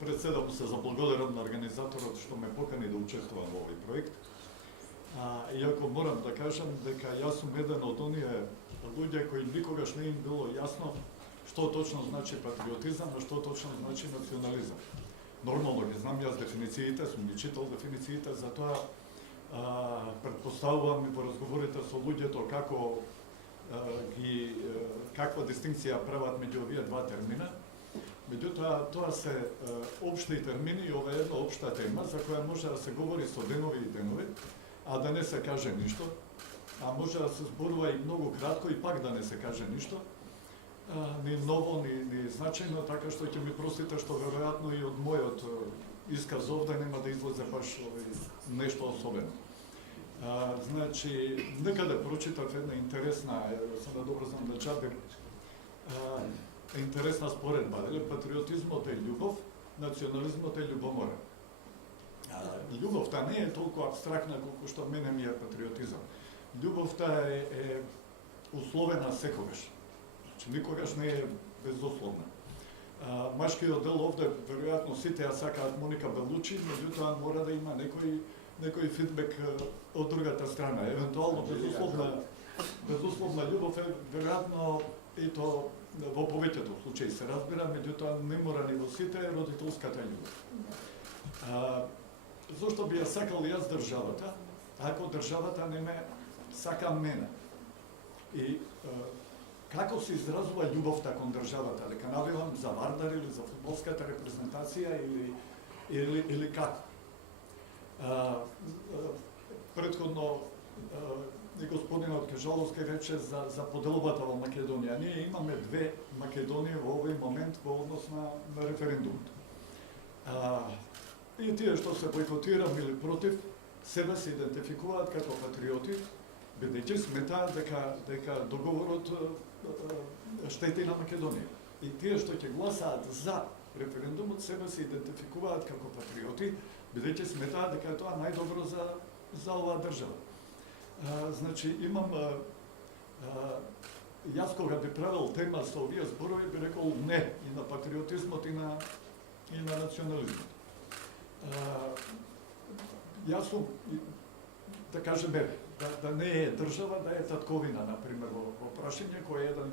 пред се да му се заблагодарам на организаторот што ме покани да учествувам во овој проект. Иако морам да кажам дека јас сум еден од оние луѓе кои никогаш не им било јасно што точно значи патриотизам, а што точно значи национализам. Нормално ги знам јас дефинициите, сум ги читал дефинициите, затоа претпоставувам и во разговорите со луѓето каква дистинкција прават меѓу овие два термина. Меѓутоа, тоа се општи термини и ова е една општа тема за која може да се говори со денови и денови, а да не се каже ништо, а може да се зборува и многу кратко и пак да не се каже ништо, ни ново, ни значајно, така што ќе ми простите што веројатно и од мојот исказ овде нема да излезе баш нешто особено. Значи, некаде прочитав една интересна, сега добро знам да чапим, интересна споредба, патриотизмот е љубов, национализмот е љубомора. Љубовта не е толку абстрактна колку што мене ми е патриотизам. Љубовта е условена секогаш. Значи, никогаш не е безусловна. Машкиот дел овде, веројатно сите ја сакаат Моника Белучи, меѓутоа мора да има некој фидбек од другата страна. Евентуално безусловна љубов е веројатно и то во повеќето случаи се разбира, меѓутоа не мора ни во сите родителската љубов. Зошто би ја сакал јас државата, ако државата не ме сака мене? И како се изразува љубовта кон државата? Дека навивам за Вардар или за фудбалската репрезентација или како? Предходно и господинот Кежаловски рече за поделбата во Македонија. Ние имаме две Македонија во овој момент во однос на референдумот. И тие што се бойкотирам или против, себе се идентификуваат како патриоти, бидејќи сметаат дека договорот штети на Македонија. И тие што ќе гласаат за референдумот, себе се идентификуваат како патриоти, бидејќи сметаат дека е тоа најдобро за оваа држава. Значи, имам... Јас кога би правил тема со овие зборови, би рекол не и на патриотизмот и на национализмот. Јас сум, да кажеме, да не е држава, да е татковина, например, во прашање, кој е еден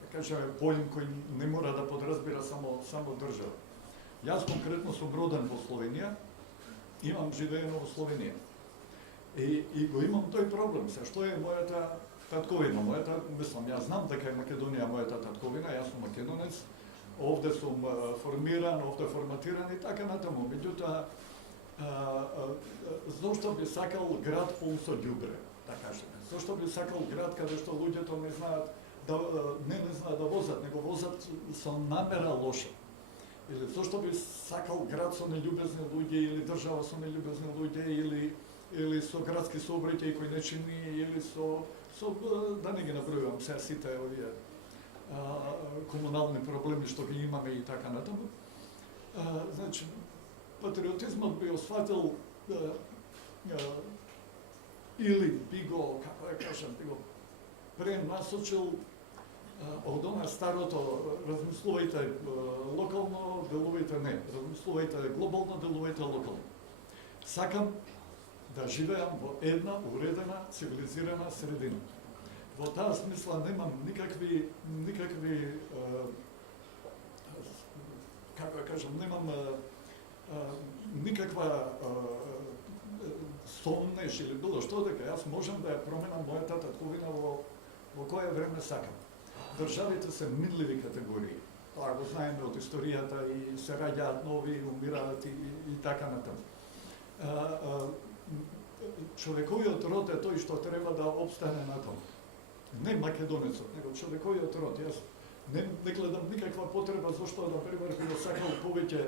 да кажеме, поим кој не мора да подразбира само држава. Јас конкретно сум роден во Словенија, имам живеено во Словенија. И го имам тој проблем, се што е мојата татковина, мислам, јас знам дека е Македонија мојата татковина, јас сум македонец, овде сум формиран, овде форматиран и така натаму. Меѓутоа, зошто би сакал град полн со ѓубре, да кажеме? Зошто би сакал град каде што луѓето не знаат да возат, него возат со намера лоша? Или зошто би сакал град со нељубезни луѓе или држава со нељубезни луѓе или со градски сообраќај кој не чини или со да не ги набројувам сега сите овие комунални проблеми што ги имаме и така натаму. Значи, патриотизмот би осватил или би го, како да кажам, би го пренасочил од она старото, размислувајте локално, делувајте не, размислувајте глобално, делувајте локално. Сакам да живеам во една уредена, цивилизирана средина. Во таа смисла немам никакви како да кажам, немам никаква сомнеш или било што, дека јас можам да ја променам мојата татковина во кое време сакам. Државите се минливи категории. Тоа го знаеме од историјата и се раѓаат нови, умираат и така натаму. Човековиот род е тој што треба да обстане на тоа. Не македонецот, него човековиот род. Јас не гледам никаква потреба зашто, например, би го сакал повеќе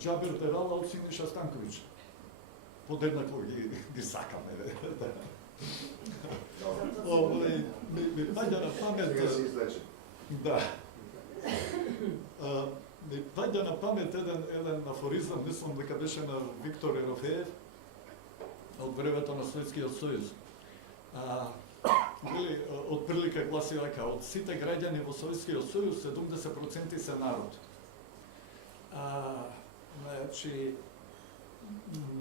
Џабир Дерала од Синиша Станковиќ. Подеднакво ги сакаме. Ми паѓа на памет... Сега се излече. Да. Ми паѓа на памет еден афоризам, мислам дека беше на Виктор Ерофеев, од времето на Советскиот сојуз. Од прилика гласи вака, од сите граѓани во Советскиот сојуз 70% се народ. Значи,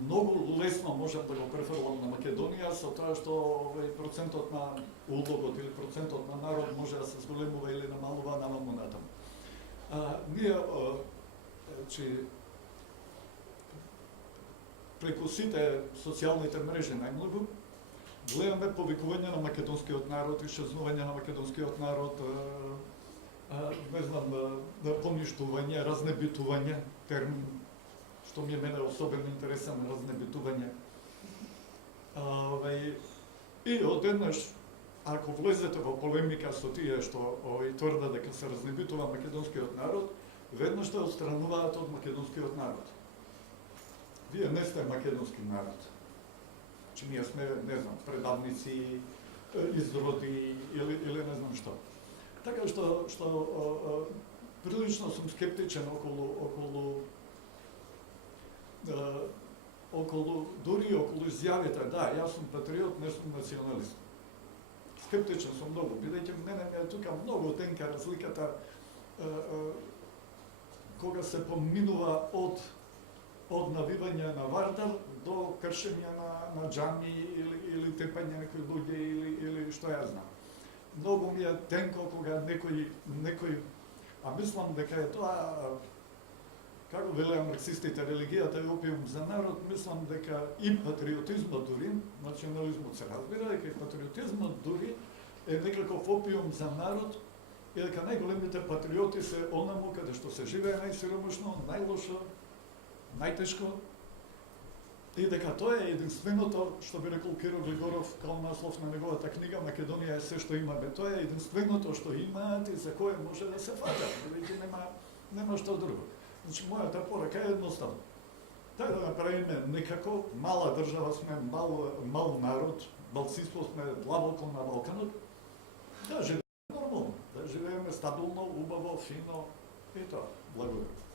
многу лесно можам да го префрлам на Македонија со тоа што процентот на улогот или процентот на народ може да се зголемува или намалува наваму натаму. Ние преку сите социјалните мрежи најмногу гледаме повикување на македонскиот народ, ишчезнување на македонскиот народ, не знам, поништување, разнебитување, термин што ми е мене особено интересен, разнебитување. И одеднаш, ако влезете во полемика со тие што тврдат дека се разнебитува македонскиот народ, веднаш те отстрануваат од македонскиот народ. Вие не сте македонски народ. Че ние сме, не знам, предавници, изроди или не знам што. Така што прилично сум скептичен дури околу изјавите, да, јас сум патриот, не сум националист. Скептичен сум многу, бидејќи мене ми е тука многу тенка разликата кога се поминува од навивање на вардар до кршење на џами или тепање некои луѓе или што ја знам. Многу ми е тенко кога некој, а мислам дека е тоа, како велеа марксистите, религијата е опиум за народ, мислам дека и патриотизмот дури, национализмот се разбира, дека и патриотизмот дури е некаков опиум за народ, и дека најголемите патриоти се онаму каде што се живее најсиромашно, најлошо, најтешко, и дека тоа е единственото, што би рекол Киро Глигоров као наслов на неговата книга Македонија е се што имаме. Тоа е единственото што имаат и за кое може да се фатат, бидејќи нема што друго. Значи, мојата порака е едноставна. Така да направиме некако, мала држава сме, мал народ, малцинство сме длабоко на Балканот, да живееме нормално, да живееме стабилно, убаво, фино и тоа. Благодарам.